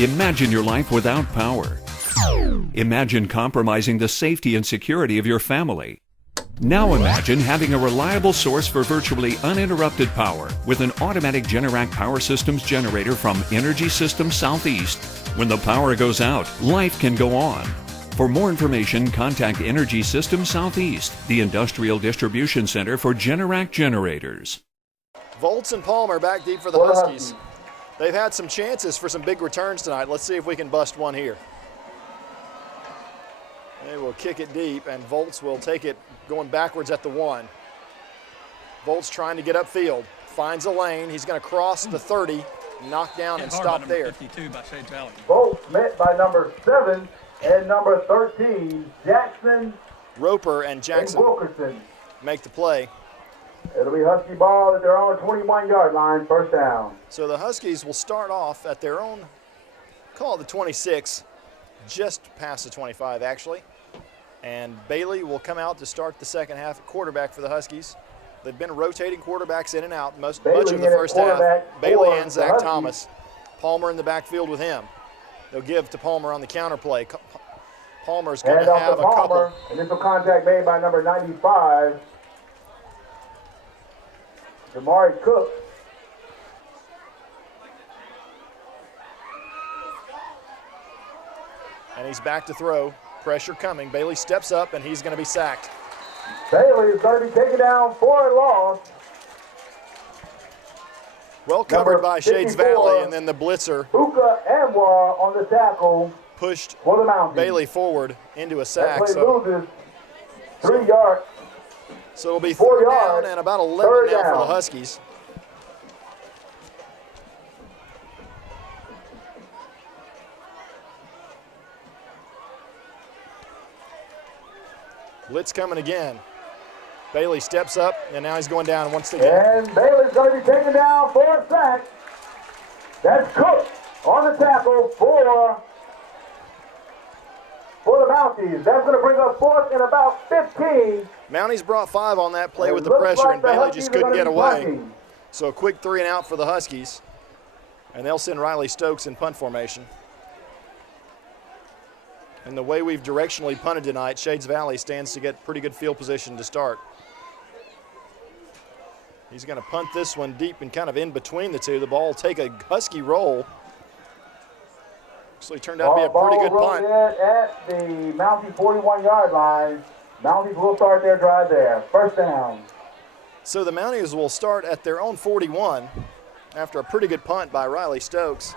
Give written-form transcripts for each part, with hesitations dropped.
Imagine your life without power. Imagine compromising the safety and security of your family. Now imagine having a reliable source for virtually uninterrupted power with an automatic Generac Power Systems generator from Energy Systems Southeast. When the power goes out, life can go on. For more information, contact Energy Systems Southeast, the industrial distribution center for Generac generators. Volts and Palmer back deep for the Huskies. They've had some chances for some big returns tonight. Let's see if we can bust one here. They will kick it deep, and Volts will take it going backwards at the 1. Volts trying to get upfield. Finds a lane. He's going to cross the 30, knock down, and stop there. 52 by Shades Valley. Volts met by number 7 and number 13, Jackson. Roper and Jackson and Wilkerson make the play. It'll be Husky ball at their own 21-yard line, first down. So the Huskies will start off at their own, call it the 26, just past the 25 actually. And Bailey will come out to start the second half at quarterback for the Huskies. They've been rotating quarterbacks in and out much of the first half. Bailey and Zach Thomas. Palmer in the backfield with him. They'll give to Palmer on the counter play. Palmer's going to have a couple. Initial contact made by number 95, Jamari Cook. And he's back to throw. Pressure coming. Bailey steps up, and he's going to be sacked. Bailey is going to be taken down for a loss. Well covered by Shades Valley, and then the blitzer. Uka Anwar on the tackle. Pushed for the Mounties. Bailey forward into a sack. That play loses 3 yards. So it'll be 4 down and about 11 now for the Huskies. Blitz coming again. Bailey steps up, and now he's going down once again. And Bailey's going to be taken down for a sack. That's Cook on the tackle for the Mounties. That's going to bring us fourth and about 15. Mounties brought 5 on that play with the pressure, and Bailey just couldn't get away. So a quick 3 and out for the Huskies. And they'll send Riley Stokes in punt formation. And the way we've directionally punted tonight, Shades Valley stands to get pretty good field position to start. He's going to punt this one deep and kind of in between the two. The ball will take a Husky roll. Actually turned out to be a pretty good punt. At the Mountie 41-yard line. Mounties will start their drive there. First down. So the Mounties will start at their own 41 after a pretty good punt by Riley Stokes.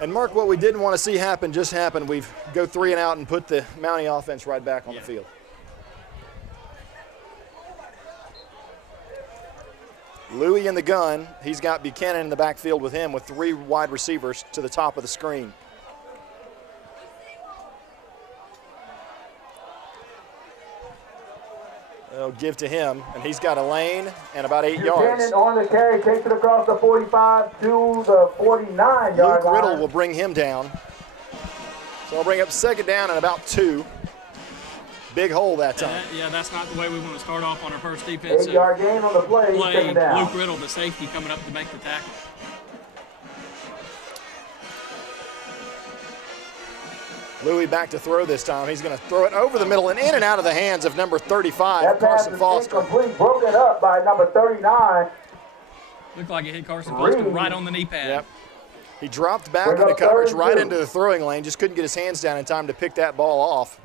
And Mark, what we didn't want to see happen just happened. We go 3 and out and put the Mountie offense right back on the field. Louie in the gun. He's got Buchanan in the backfield with him with 3 wide receivers to the top of the screen. They'll give to him, and he's got a lane and about 8 yards. Buchanan on the carry, takes it across the 45 to the 49-yard line. Luke Riddle will bring him down. So I'll bring up second down and about 2. Big hole that time. Yeah, that's not the way we want to start off on our first defense. 8-yard gain on the play, second down. Luke Riddle, the safety, coming up to make the tackle. Louis back to throw this time. He's going to throw it over the middle and in and out of the hands of number 35, that Carson pass Foster. Is incomplete, broken up by number 39. Looked like it hit Carson Foster right on the knee pad. Yep. He dropped back into coverage right into the throwing lane, just couldn't get his hands down in time to pick that ball off.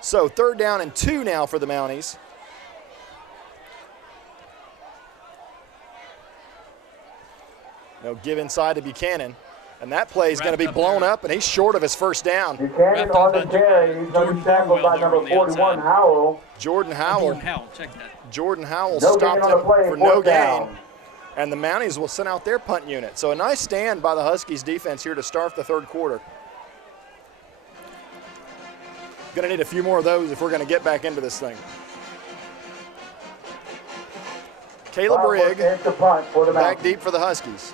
So 3rd down and 2 now for the Mounties. They'll give inside to Buchanan. And that play is going to be blown up, and he's short of his first down. Buchanan on the carry. He's going to be tackled by number 41, Howell. Jordan Howell. Check that. Jordan Howell stopped him for no gain. And the Mounties will send out their punt unit. So a nice stand by the Huskies defense here to start the 3rd quarter. Going to need a few more of those if we're going to get back into this thing. Caleb Rigg back deep for the Huskies.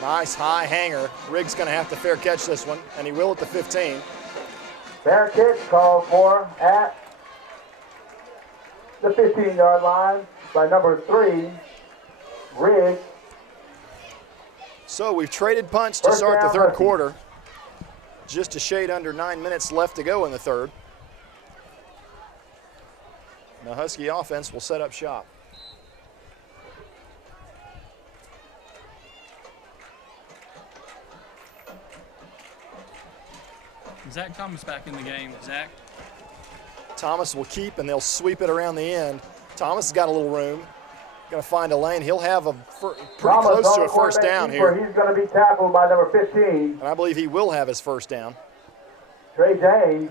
Nice high hanger. Rigg's going to have to fair catch this one, and he will at the 15. Fair catch called for at the 15-yard line by number 3, Riggs. So we've traded punts to First start the down, third Huskies. quarter. Just a shade under 9 minutes left to go in the third. The Husky offense will set up shop. Zach Thomas back in the game. Zach. Thomas will keep, and they'll sweep it around the end. Thomas has got a little room. Going to find a lane. He'll have a pretty Thomas close to on a first quarterback down keeper. here. He's going to be tackled by number 15, And I believe he will have his first down. Trey James.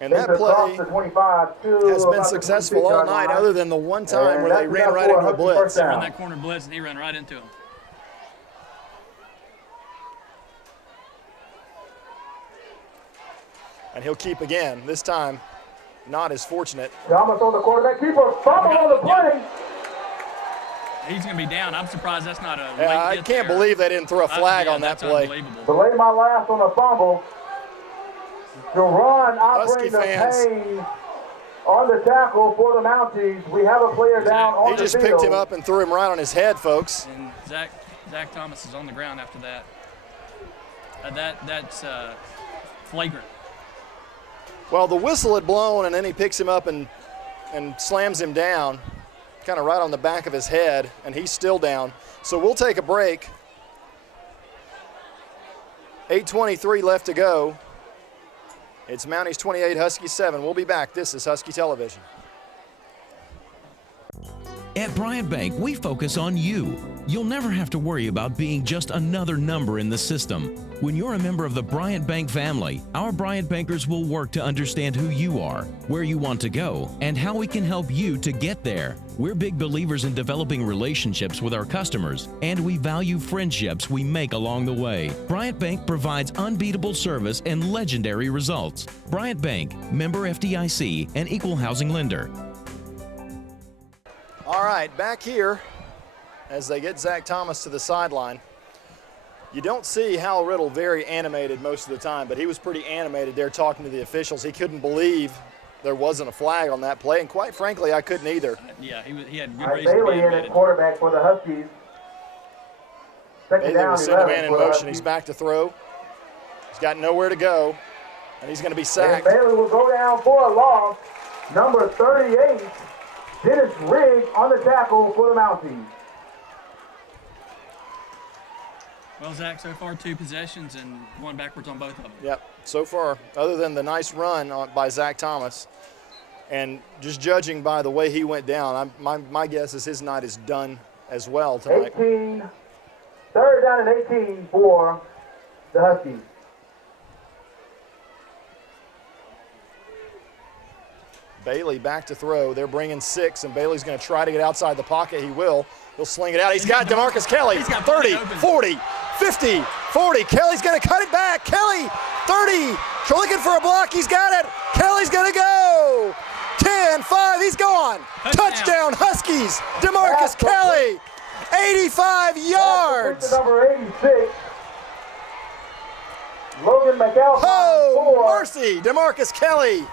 And that Takes across play the 25 to has been about the successful all 26-yard night, line. other than the one time And where they that's ran enough right for a into a Husky blitz. first Run down. that corner blitz, and he ran right into him. And he'll keep again. This time, not as fortunate. Thomas on the quarterback keeper. Fumble on the play. He's going to be down. I'm surprised that's not a late I hit can't there. believe they didn't throw a flag Yeah, on that that's play. Unbelievable. Delay my last on the fumble. The run Husky operating the fans. pain on the tackle for the Mounties. We have a player down on He the just field. picked him up and threw him right on his head, folks. And Zach Thomas is on the ground after that. That's flagrant. Well, the whistle had blown, and then he picks him up and slams him down, kind of right on the back of his head, and he's still down. So we'll take a break. 8:23 left to go. It's Mounties 28, Huskies 7. We'll be back. This is Husky Television. At Bryant Bank, we focus on you. You'll never have to worry about being just another number in the system. When you're a member of the Bryant Bank family, our Bryant Bankers will work to understand who you are, where you want to go, and how we can help you to get there. We're big believers in developing relationships with our customers, and we value friendships we make along the way. Bryant Bank provides unbeatable service and legendary results. Bryant Bank, member FDIC, and equal housing lender. All right, back here as they get Zach Thomas to the sideline. You don't see Hal Riddle very animated most of the time, but he was pretty animated there talking to the officials. He couldn't believe there wasn't a flag on that play, and quite frankly, I couldn't either. Yeah, he had good All right, reason to be Bailey in at animated. quarterback for the Huskies. Second Bailey down, will send a 11 man in for the motion. He's Huskies. back to throw. He's got nowhere to go, and he's going to be And sacked. Bailey will go down for a loss. Number 38, Dennis Riggs on the tackle for the Mounties. Well, Zach, so far 2 possessions and going backwards on both of them. Yep, so far, other than the nice run by Zach Thomas, and just judging by the way he went down, my guess is his night is done as well tonight. 18, third down and 18 for the Huskies. Bailey back to throw. They're bringing 6, and Bailey's going to try to get outside the pocket. He will. He'll sling it out. He's got DeMarcus Kelly. He's got 30, open. 40, 50, 40. Kelly's going to cut it back. Kelly, 30. Looking for a block. He's got it. Kelly's going to go. 10, 5. He's gone. Touchdown, Huskies. DeMarcus Kelly. 85 yards. That's number 86. Logan McAlpine Oh, for mercy. DeMarcus Kelly.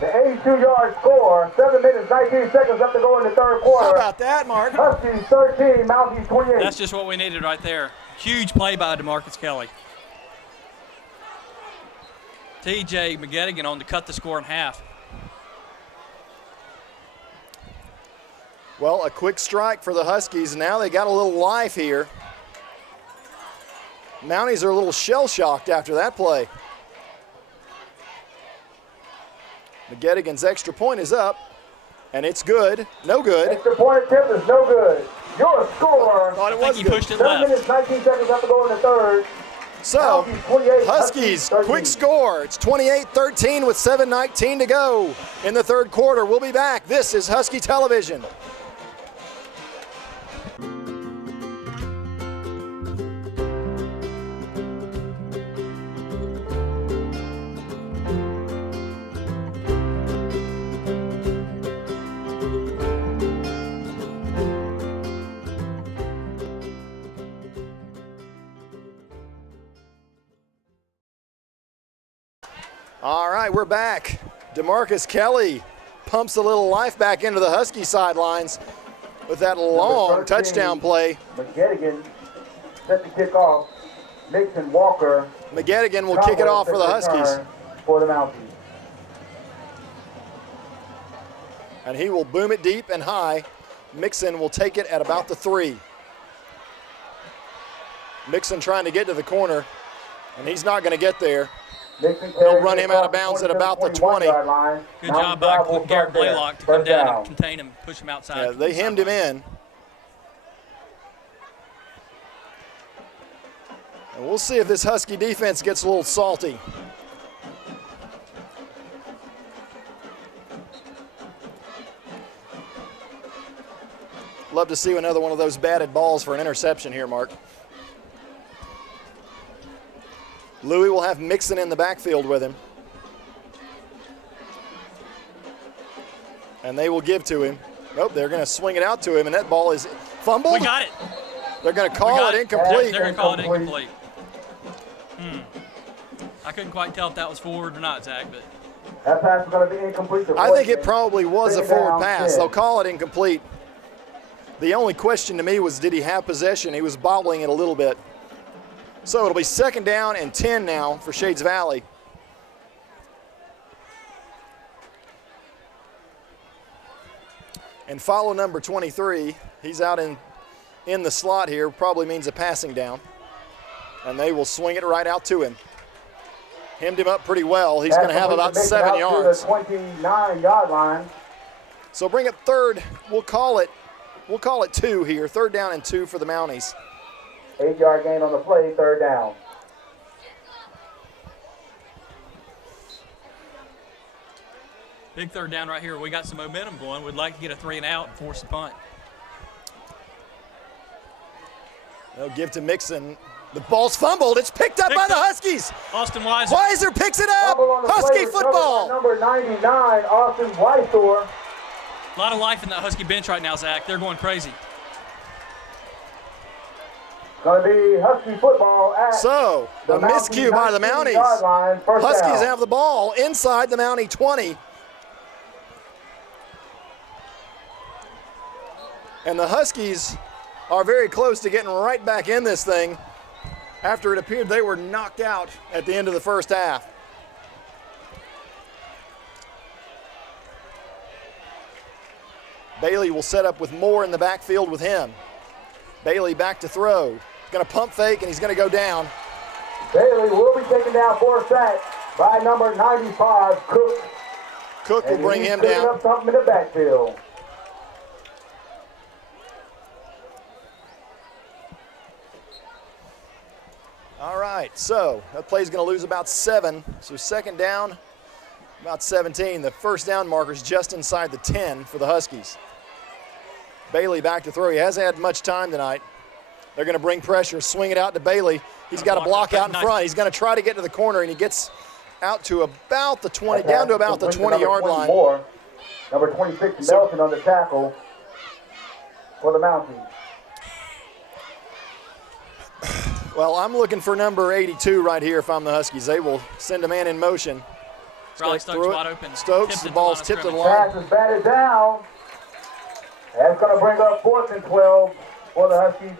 the 82-yard score. 7 minutes, 19 seconds left to go in the third quarter. How about that, Mark? Huskies 13, Mounties 28. That's just what we needed right there. Huge play by DeMarcus Kelly. TJ McGettigan on to cut the score in half. Well, a quick strike for the Huskies. Now they got a little life here. Mounties are a little shell-shocked after that play. McGettigan's extra point is up, and it's good. No good. Extra point attempt is no good. Your score. Thought it I think was he good. pushed it 7 left. minutes, 19 seconds left to go in the third. So, Mounties 28, Huskies, 13. quick score. It's 28-13 with 7:19 to go in the third quarter. We'll be back. This is Husky Television. All right, we're back. DeMarcus Kelly pumps a little life back into the Husky sidelines with that long touchdown play. McGettigan set to kick off. Nixon Walker. McGettigan will kick it off for the Huskies. For the Mounties. And he will boom it deep and high. Mixon will take it at about the 3. Mixon trying to get to the corner, and he's not going to get there. He'll run him out of bounds at about the 20. Good job by Garrett Blaylock to come down and contain him, push him outside. Yeah, they hemmed him in. And we'll see if this Husky defense gets a little salty. Love to see another one of those batted balls for an interception here, Mark. Louis will have Mixon in the backfield with him. And they will give to him. Nope, they're going to swing it out to him, and that ball is fumbled. We got it. They're going to call it incomplete. They're going to call it incomplete. I couldn't quite tell if that was forward or not, Zach, but that pass is going to be incomplete. I think it probably was a forward pass. They'll call it incomplete. The only question to me was, did he have possession? He was bobbling it a little bit. So it'll be 2nd down and 10 now for Shades Valley. And follow number 23. He's out in the slot here. Probably means a passing down. And they will swing it right out to him. Hemmed him up pretty well. He's going to have about 7 yards. To the 29-yard line. So bring it 3rd. We'll call it 2 here. 3rd down and 2 for the Mounties. 8-yard gain on the play, 3rd down. big 3rd down right here. We got some momentum going. We'd like to get a 3 and out and force the punt. They'll give to Mixon. The ball's fumbled. It's picked up by the Huskies. Austin Weiser. Weiser picks it up. Husky football. Number 99, Austin Weiser. A lot of life in that Husky bench right now, Zach. They're going crazy. Going to be Husky football at so, the miscue by the Mounties. Huskies have the ball inside the Mountie 20. And the Huskies are very close to getting right back in this thing after it appeared they were knocked out at the end of the first half. Bailey will set up with Moore in the backfield with him. Bailey back to throw. Going to pump fake, and he's going to go down. Bailey will be taken down for a sack by number 95, Cook. Cook will bring him down. Up something in the backfield. All right, so that play's going to lose about 7. So 2nd down, about 17. The 1st down marker's just inside the 10 for the Huskies. Bailey back to throw. He hasn't had much time tonight. They're going to bring pressure, swing it out to Bailey. He's got a block out in front. He's going to try to get to the corner, and he gets out to about the 20, down to about the 20-yard line. Number 26, Nelson on the tackle for the Mounties. Well, I'm looking for number 82 right here if I'm the Huskies. They will send a man in motion. Riley Stokes wide open. Stokes, the ball's tipped to the line. Pass is batted down. That's going to bring up 4th and 12 for the Huskies.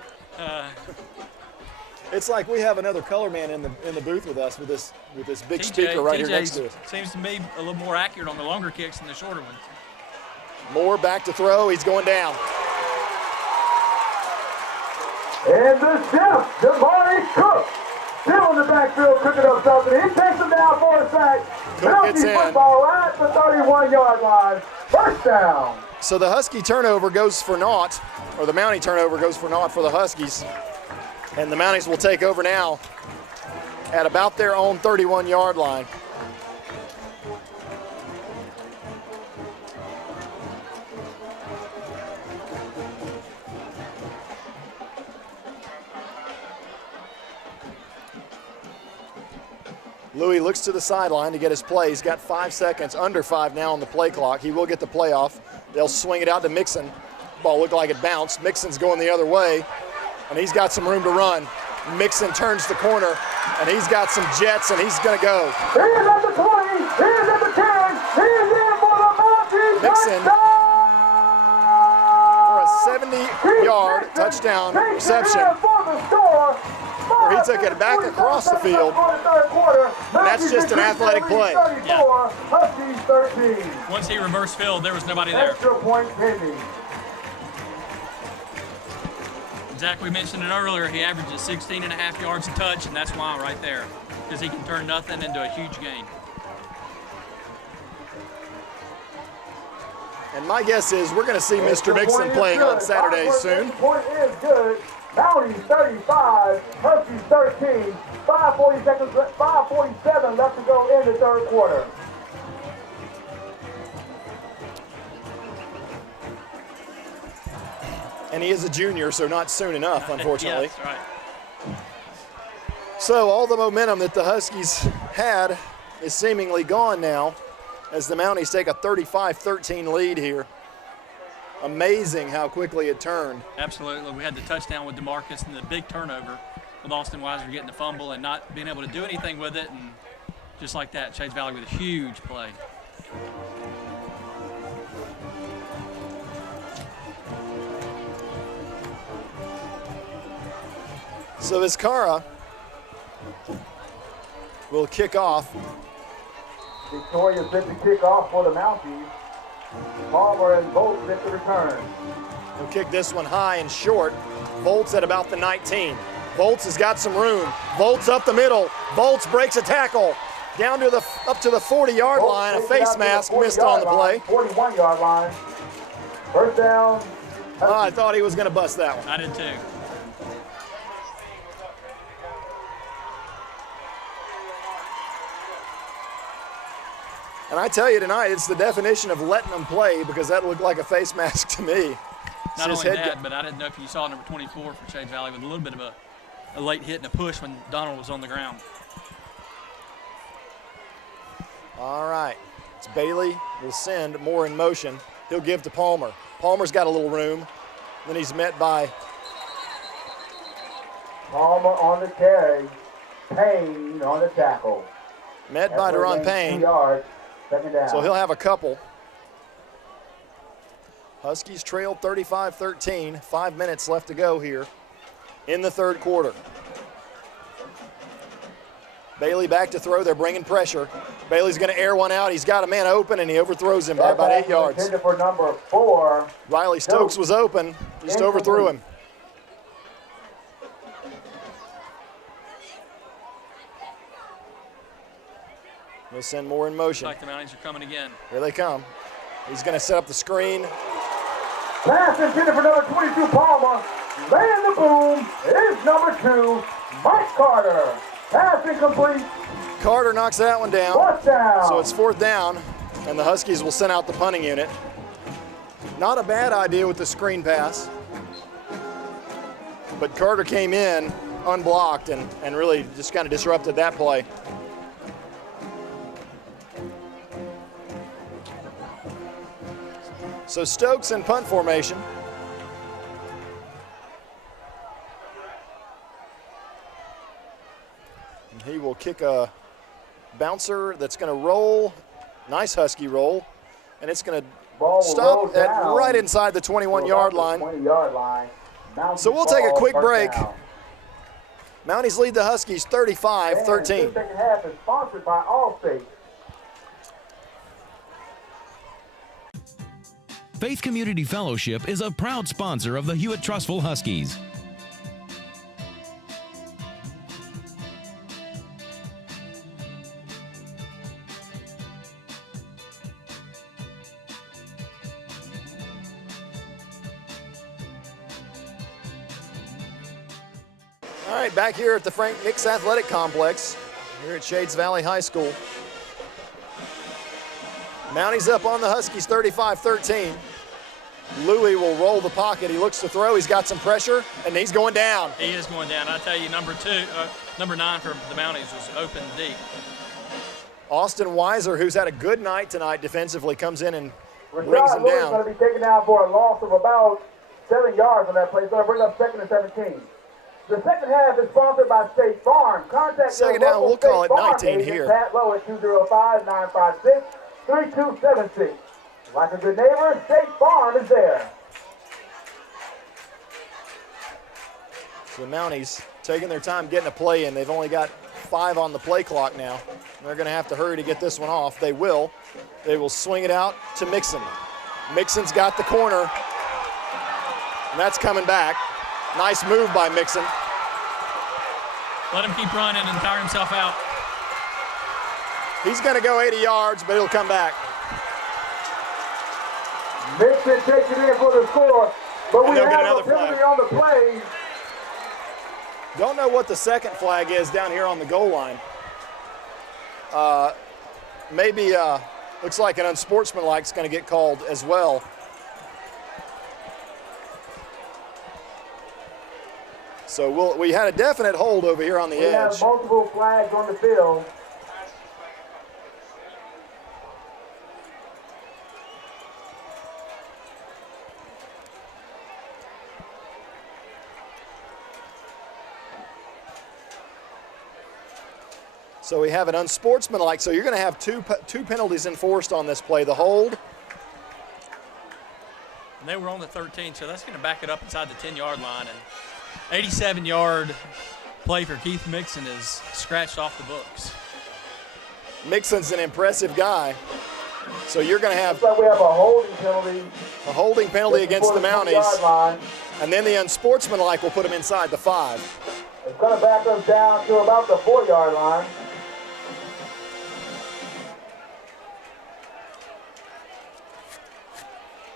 It's like we have another color man in the booth with us with this big speaker right here next to us. Seems to me a little more accurate on the longer kicks than the shorter ones. Moore back to throw. He's going down. And the chef, Jamari Cook, still in the backfield cooking up something. He takes him down for a sack. Mountie football at the 31-yard line. 1st down. So the Husky turnover goes for naught, or the Mountie turnover goes for naught for the Huskies. And the Mounties will take over now at about their own 31-yard line. Louis looks to the sideline to get his play. He's got 5 seconds, under 5 now on the play clock. He will get the play off. They'll swing it out to Mixon. Ball looked like it bounced. Mixon's going the other way, and he's got some room to run. Mixon turns the corner, and he's got some jets, and he's going to go. He is at the 20. He is at the 10. He is in for the Mounties. touchdown reception, where he took it back across the field. And that's just an athletic play. Yeah. Huskies 13. Once he reversed field, there was nobody there. Extra point pending. Zach, we mentioned it earlier, he averages 16.5 yards a touch, and that's why right there, because he can turn nothing into a huge gain. And my guess is we're going to see Mr. Mixon playing on Saturday soon. Point is good. Mounties 35, Huskies 13. 5:47 left to go in the third quarter. And he is a junior, so not soon enough, unfortunately. Yeah, that's right. So all the momentum that the Huskies had is seemingly gone now as the Mounties take a 35-13 lead here. Amazing how quickly it turned. Absolutely. We had the touchdown with DeMarcus and the big turnover with Austin Weiser getting the fumble and not being able to do anything with it. And just like that, Shades Valley with a huge play. So Vizcarra will kick off. Victoria set to kick off for the Mounties. Palmer and Volts set to return. He'll kick this one high and short. Volts at about the 19. Volts has got some room. Volts up the middle. Volts breaks a tackle. Down to the up to the 40-yard line. A face mask missed on the play. 41-yard line. First down. Oh, I thought he was going to bust that one. I did too. And I tell you tonight, it's the definition of letting them play because that looked like a face mask to me. Not only that, but I didn't know if you saw number 24 for Shades Valley with a little bit of a late hit and a push when Donald was on the ground. All right. It's Bailey will send Moore in motion. He'll give to Palmer. Palmer's got a little room. Then he's met by Palmer on the carry. Payne on the tackle. Met by Deron Payne. 2 yards. Second down. So he'll have a couple. Huskies trail 35-13. 5 minutes left to go here in the third quarter. Bailey back to throw. They're bringing pressure. Bailey's going to air one out. He's got a man open, and he overthrows him by about 8 yards. Intended for number 4. Riley Stokes was open. Just overthrew him. We'll send Moore in motion. Looks like the Mounties are coming again. Here they come. He's going to set up the screen. Pass intended for number 22, Palmer. Laying the boom is number 2, Mike Carter. Pass incomplete. Carter knocks that one down. Fourth down. So it's fourth down, and the Huskies will send out the punting unit. Not a bad idea with the screen pass. But Carter came in unblocked and really just kind of disrupted that play. So Stokes in punt formation. And he will kick a bouncer that's going to roll. Nice Husky roll. And it's going to stop at right inside the 21-yard line. 20-yard line. So we'll take a quick break. Down. Mounties lead the Huskies 35-13. This second half is sponsored by Allstate. Faith Community Fellowship is a proud sponsor of the Hewitt Trussville Huskies. All right, back here at the Frank Nix Athletic Complex, here at Shades Valley High School. Mounties up on the Huskies 35-13. Louis will roll the pocket. He looks to throw. He's got some pressure, and he's going down. He is going down. I tell you, number 9 for the Mounties was open deep. Austin Weiser, who's had a good night tonight defensively, comes in and brings Rashad him Lewis down. going to be taken down for a loss of about 7 yards on that play. He's going to bring up 2nd and 17. The second half is sponsored by State Farm. Contact Second down, we'll call it 19 here. Pat Lowe at 205-956-3276. Like a good neighbor, State Farm is there. So the Mounties taking their time getting a play in. They've only got 5 on the play clock now. They're going to have to hurry to get this one off. They will. They will swing it out to Mixon. Mixon's got the corner, and that's coming back. Nice move by Mixon. Let him keep running and tire himself out. He's going to go 80 yards, but he'll come back. Mixon takes it in for the score, but we have a penalty on the play. Don't know what the second flag is down here on the goal line. Maybe looks like an unsportsmanlike is going to get called as well. So we had a definite hold over here on the edge. We have multiple flags on the field. So we have an unsportsmanlike. So you're going to have two penalties enforced on this play. The hold. And they were on the 13, so that's going to back it up inside the 10-yard line. And 87-yard play for Keith Mixon is scratched off the books. Mixon's an impressive guy. So you're going to have. Looks like we have a holding penalty. A holding penalty against the Mounties. And then the unsportsmanlike will put him inside the 5. It's going to back us down to about the 4-yard line.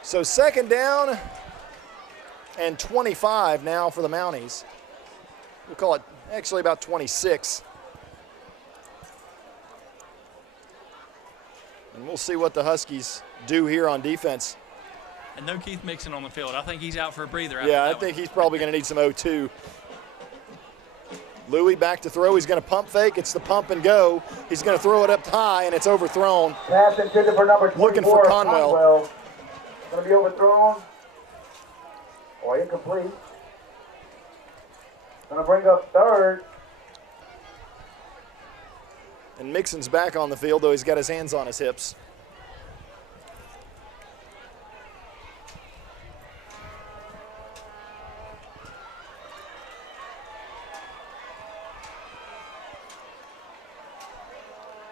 So second down and 25 now for the Mounties. We'll call it actually about 26. And we'll see what the Huskies do here on defense. And no Keith Mixon on the field. I think he's out for a breather. Yeah, I think he's probably going to need some O2. Louis back to throw. He's going to pump fake. It's the pump and go. He's going to throw it up high, and it's overthrown. Pass intended for number 24. Looking for Conwell. Going to be overthrown or incomplete. Going to bring up third. And Mixon's back on the field, though he's got his hands on his hips.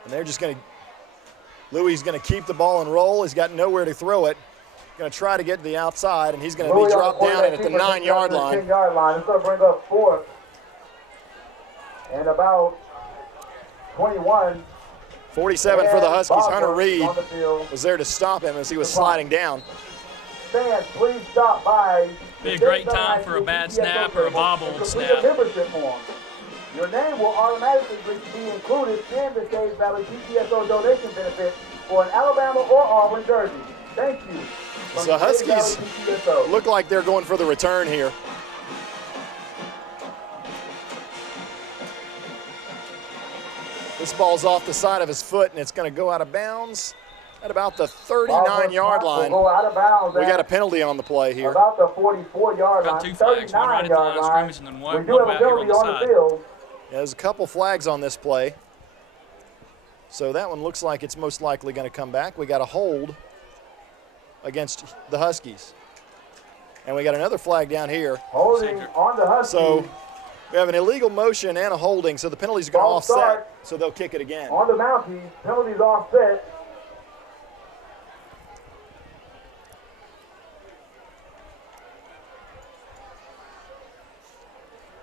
And they're just going to, Louis is going to keep the ball and roll. He's got nowhere to throw it. Going to try to get to the outside, and he's going to be dropped down at the 9-yard line. 10-yard line. It's going to bring up fourth. And about 21. 47 for the Huskies. Hunter Reed was there to stop him as he was sliding down. Fans, please stop by. Be a great time for a bad snap or a bobbled snap. Membership form. Your name will automatically be included in the Shades Valley PTSO donation benefit for an Alabama or Auburn jersey. Thank you. So the Huskies look like they're going for the return here. This ball's off the side of his foot, and it's going to go out of bounds at about the 39-yard line. Go out of bounds. We got a penalty on the play here. About the 44-yard line. Got 2 flags, one right at the line of scrimmage and then one back here on the side. Yeah, there's a couple flags on this play. So that one looks like it's most likely going to come back. We got a hold against the Huskies. And we got another flag down here. Holding on the Huskies. So we have an illegal motion and a holding, so the penalties are going to offset, so they'll kick it again. On the Mounties, penalties offset.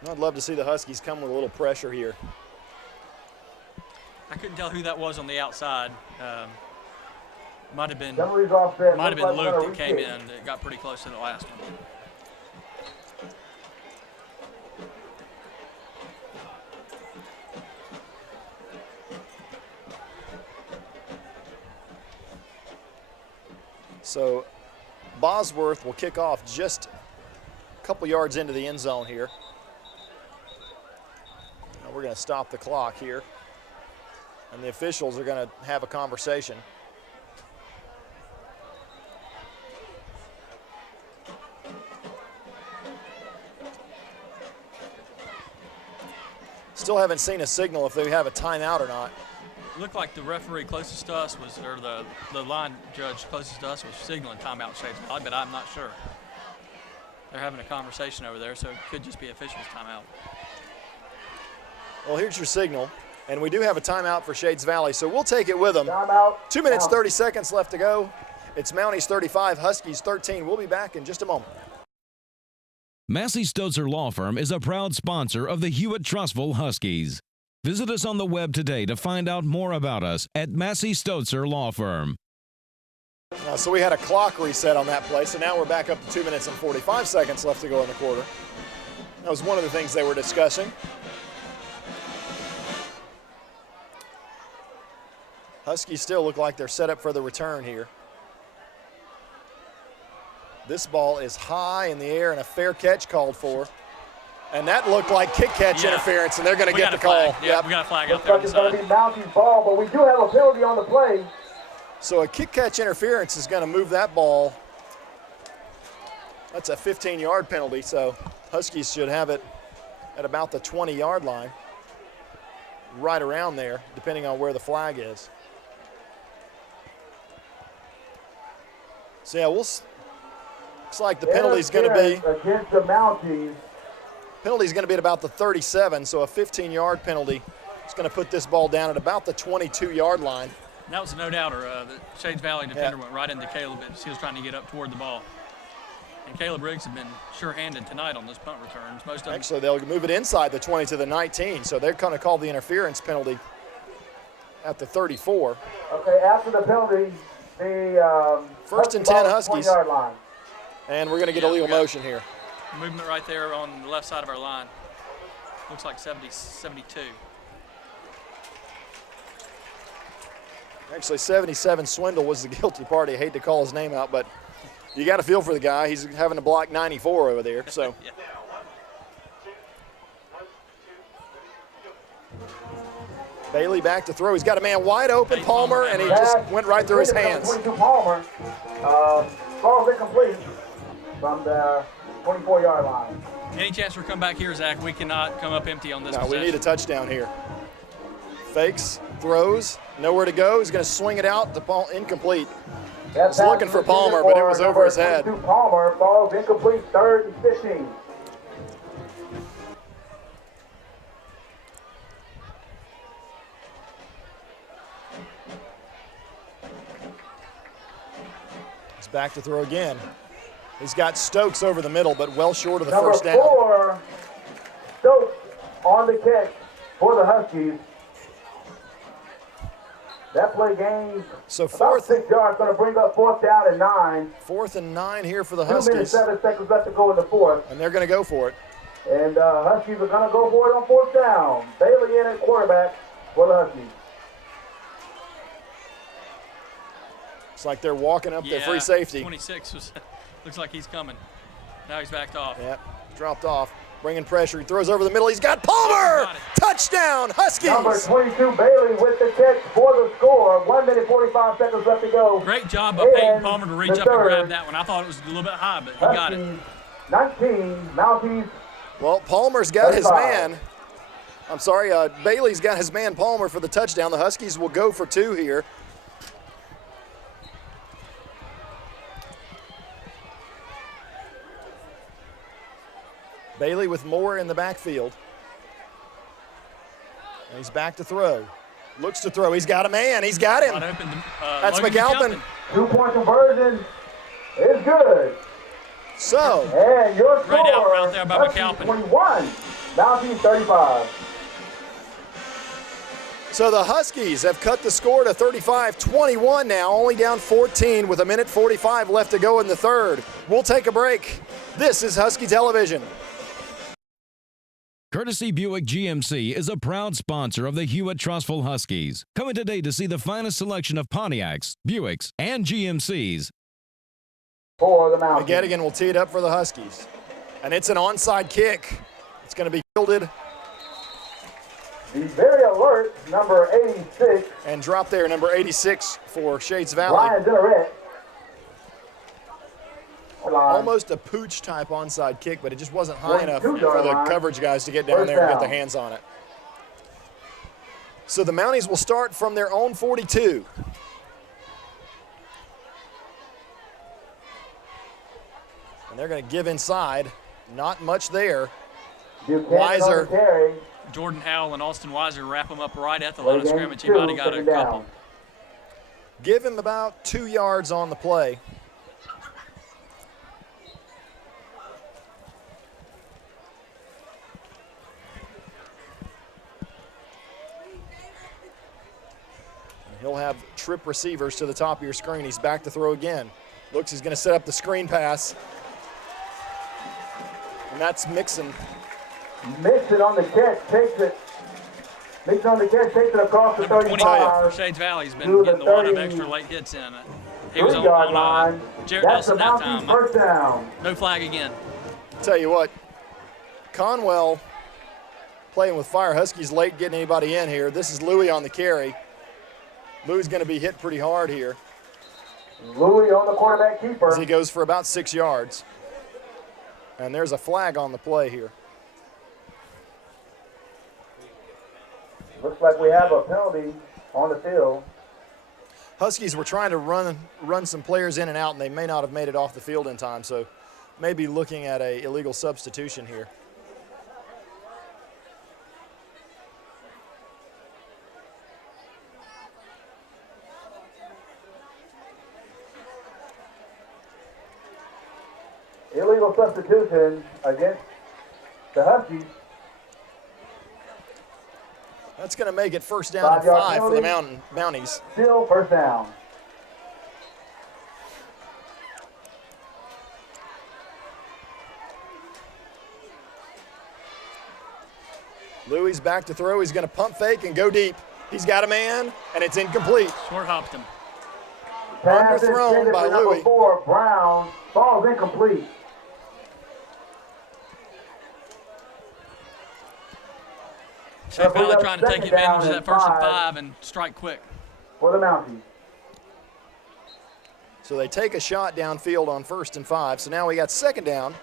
I'd love to see the Huskies come with a little pressure here. I couldn't tell who that was on the outside. Might have been Penalties offset. Luke that came in that got pretty close to the last one. So Bosworth will kick off just a couple yards into the end zone here. Now we're going to stop the clock here, and the officials are going to have a conversation. Still haven't seen a signal if they have a timeout or not. Looked like the referee closest to us was, or the line judge closest to us was signaling timeout Shades Valley, but I'm not sure. They're having a conversation over there, so it could just be officials' timeout. Well, here's your signal. And we do have a timeout for Shades Valley, so we'll take it with them. Timeout. 2 minutes, 30 seconds left to go. It's Mounties 35, Huskies 13. We'll be back in just a moment. Massey Stotzer Law Firm is a proud sponsor of the Hewitt Trussville Huskies. Visit us on the web today to find out more about us at Massey Stotzer Law Firm. So we had a clock reset on that play, so now we're back up to 2 minutes and 45 seconds left to go in the quarter. That was one of the things they were discussing. Huskies still look like they're set up for the return here. This ball is high in the air and a fair catch called for. And that looked like kick catch interference, and they're going to get the call. Yeah, we got a flag out Looks there. like it's going to be Mounties' ball, but we do have a penalty on the play. So a kick catch interference is going to move that ball. That's a 15-yard penalty, so Huskies should have it at about the 20-yard line. Right around there, depending on where the flag is. So yeah, looks like the penalty's going to be against the Mounties. Penalty's going to be at about the 37, so a 15-yard penalty. It's going to put this ball down at about the 22-yard line. And that was a no-doubter. The Shades Valley defender went right into Caleb as he was trying to get up toward the ball. And Caleb Riggs has been sure-handed tonight on those punt returns. Most of them. Actually, they'll move it inside the 20 to the 19, so they're going to call the interference penalty at the 34. Okay, after the penalty, the first and 10 Huskies. 20-yard line. And we're going to get illegal motion here. Movement right there on the left side of our line. Looks like 72. Actually, 77 Swindle was the guilty party. I hate to call his name out, but you got to feel for the guy. He's having to block 94 over there. So. Yeah. Bailey back to throw. He's got a man wide open, Palmer, and he just went right through his hands. 22 Palmer. Ball's incomplete from the 24-yard line. Any chance we're come back here, Zach? We cannot come up empty on this No, possession. we need a touchdown here. Fakes, throws, nowhere to go. He's going to swing it out to Paul, incomplete. He's looking for Palmer, but it was over his head. Palmer, ball's incomplete, 3rd and 15. He's back to throw again. He's got Stokes over the middle, but well short of the Number first down. 4, Stokes on the catch for the Huskies. That play gains So about 6 yards, going to bring up 4th down and 9. 4th and 9 here for the 2 minutes, Huskies. 7 seconds left to go in the 4th. And they're going to go for it. And Huskies are going to go for it on 4th down. Bailey in at quarterback for the Huskies. It's like they're walking up their free safety. 26 was, looks like he's coming. Now he's backed off. Yep, dropped off. Bringing pressure. He throws over the middle. He's got Palmer! Got it. Touchdown, Huskies! Number 22, Bailey with the catch for the score. 1 minute, 45 seconds left to go. Great job by Peyton Palmer to reach up and grab that one. I thought it was a little bit high, but he got it. 19, Mounties. Well, Palmer's got his 35. man. I'm sorry, Bailey's got his man Palmer for the touchdown. The Huskies will go for 2 here. Bailey with Moore in the backfield. And he's back to throw. Looks to throw. He's got a man. He's got him. Wide open, That's Logan McAlpin. 2-point conversion is good. So, And your score, Great out route there by Huskies McAlpin. 21, Mounties 35. so the Huskies have cut the score to 35-21 now, only down 14 with 1:45 left to go in the third. We'll take a break. This is Husky Television. Courtesy Buick GMC is a proud sponsor of the Hewitt Trussville Huskies. Come in today to see the finest selection of Pontiacs, Buicks, and GMCs. For the Mounties. McGettigan will tee it up for the Huskies. And it's an onside kick. It's going to be fielded Be very alert, number 86, and drop there, number 86 for Shades Valley. Ryan Dinnerette. Almost a pooch type onside kick, but it just wasn't high enough for 22-yard the line. coverage guys to get down First there and get down. their hands on it. So the Mounties will start from their own 42. And they're going to give inside. Not much there. Buchanan on the Weiser. carry. Jordan Howell and Austin Weiser wrap him up right at the line of scrimmage. He might have got a couple. Give him about 2 yards on the play. He'll have trip receivers to the top of your screen. He's back to throw again. Looks he's going to set up the screen pass. And that's Mixon. Mixon on the catch, takes it. Mixon on the catch, takes it across the Number 25 35. for Shades Valley has been To the getting a lot of extra late hits in. He was 3-yard on line. Jared That's the Nelson that Mounties time. first down. No flag again. Tell you what, Conwell playing with fire. Huskies late getting anybody in here. This is Louis on the carry. Louis going to be hit pretty hard here Louis on the quarterback keeper. as he goes for about 6 yards. And there's a flag on the play here. Looks like we have a penalty on the field. Huskies were trying to run some players in and out, and they may not have made it off the field in time, so maybe looking at a illegal substitution here. Illegal substitution against the Huskies. That's going to make it first down and 5-yard 5 for the penalty. Mounties. Still first down. Louis back to throw. He's going to pump fake and go deep. He's got a man, and it's incomplete. Short hopped him. Pass Underthrown intended by for number Louis. 4, Brown. Ball's incomplete. Shades Valley up trying to take second down advantage of that and first and 5. 5 and strike quick. For the Mounties. So they take a shot downfield on 1st and 5. So now we got 2nd down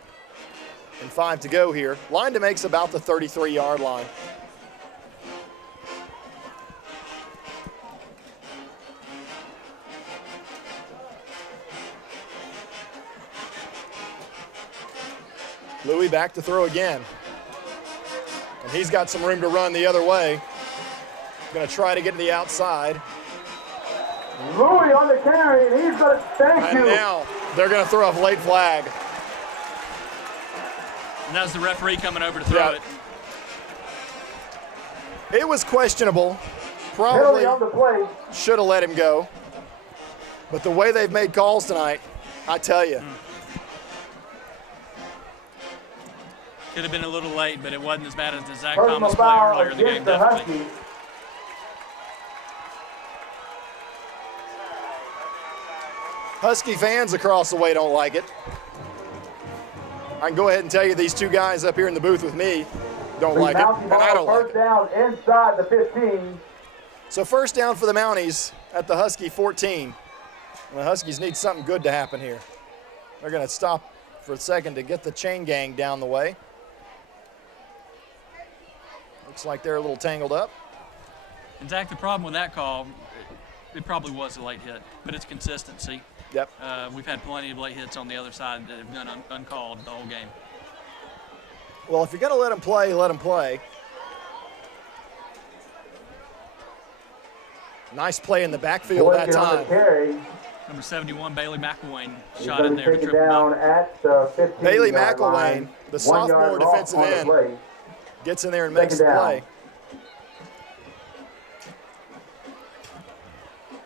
and 5 to go here. Line to make's about the 33-yard line. Louis back to throw again. And he's got some room to run the other way. Going to try to get to the outside. Louis on the carry, and he's going to thank And you. now they're going to throw a late flag. And that was the referee coming over to throw Yeah. it. It was questionable. Penalty Probably on the play. should have let him go. But the way they've made calls tonight, I tell you. Could have been a little late, but it wasn't as bad as the Zach Personal Thomas play foul earlier in the game, against the definitely. Huskies. Husky fans across the way don't like it. I can go ahead and tell you these two guys up here in the booth with me don't like it, Mountie and I don't ball like first it. down inside the 15. So first down for the Mounties at the Husky 14. And the Huskies need something good to happen here. They're going to stop for a second to get the chain gang down the way. Looks like they're a little tangled up. And Zach, the problem with that call, it probably was a late hit, but it's consistency. Yep. We've had plenty of late hits on the other side that have gone uncalled the whole game. Well, if you're going to let them play, let them play. Nice play in the backfield that Boykin on the time. carry. Number 71, Bailey McElwain, He's shot going in to there to take it trip him down up. at the 15. Bailey yard McElwain, line. the 1 sophomore yard loss defensive on the end, play. gets in there and makes the Second down. play.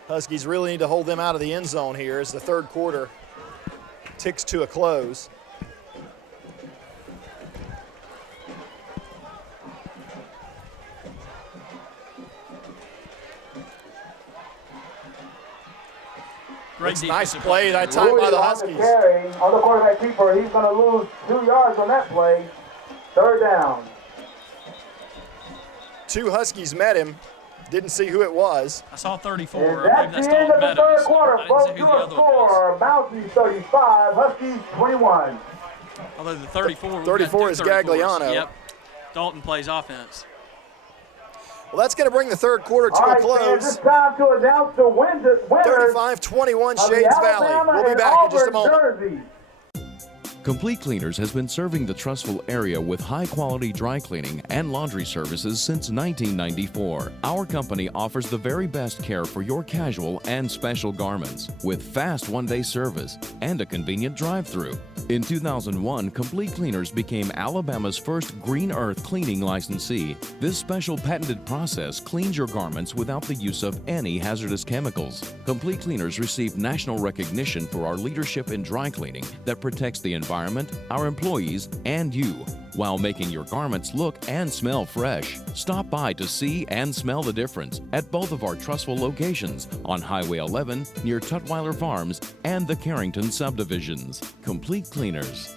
Huskies really need to hold them out of the end zone here as the third quarter ticks to a close. Great It's a nice defensive play that time Louis by the on Huskies. the carry on the quarterback keeper. He's going to lose 2 yards on that play. Third down. Two Huskies met him. Didn't see who it was. I saw 34. And I that's believe the that's end of the Dalton third Meadows. quarter. I didn't Both see who to the a other one was. score. Mounties 35, Huskies 21. Although the 34, we've got 34 two is 34s. Gagliano. Yep. Dalton plays offense. Well, that's going to bring the third quarter to All a right, fans, close. it's time to announce the winners 35-21 of the Shades Valley. Alabama We'll be and back in just a Auburn moment. jerseys. Complete Cleaners has been serving the Trussville area with high-quality dry cleaning and laundry services since 1994. Our company offers the very best care for your casual and special garments with fast one-day service and a convenient drive-through. In 2001, Complete Cleaners became Alabama's first Green Earth cleaning licensee. This special patented process cleans your garments without the use of any hazardous chemicals. Complete Cleaners received national recognition for our leadership in dry cleaning that protects the environment, our employees, and you, while making your garments look and smell fresh. Stop by to see and smell the difference at both of our Trussville locations on Highway 11 near Tutwiler Farms and the Carrington subdivisions. Complete Cleaners.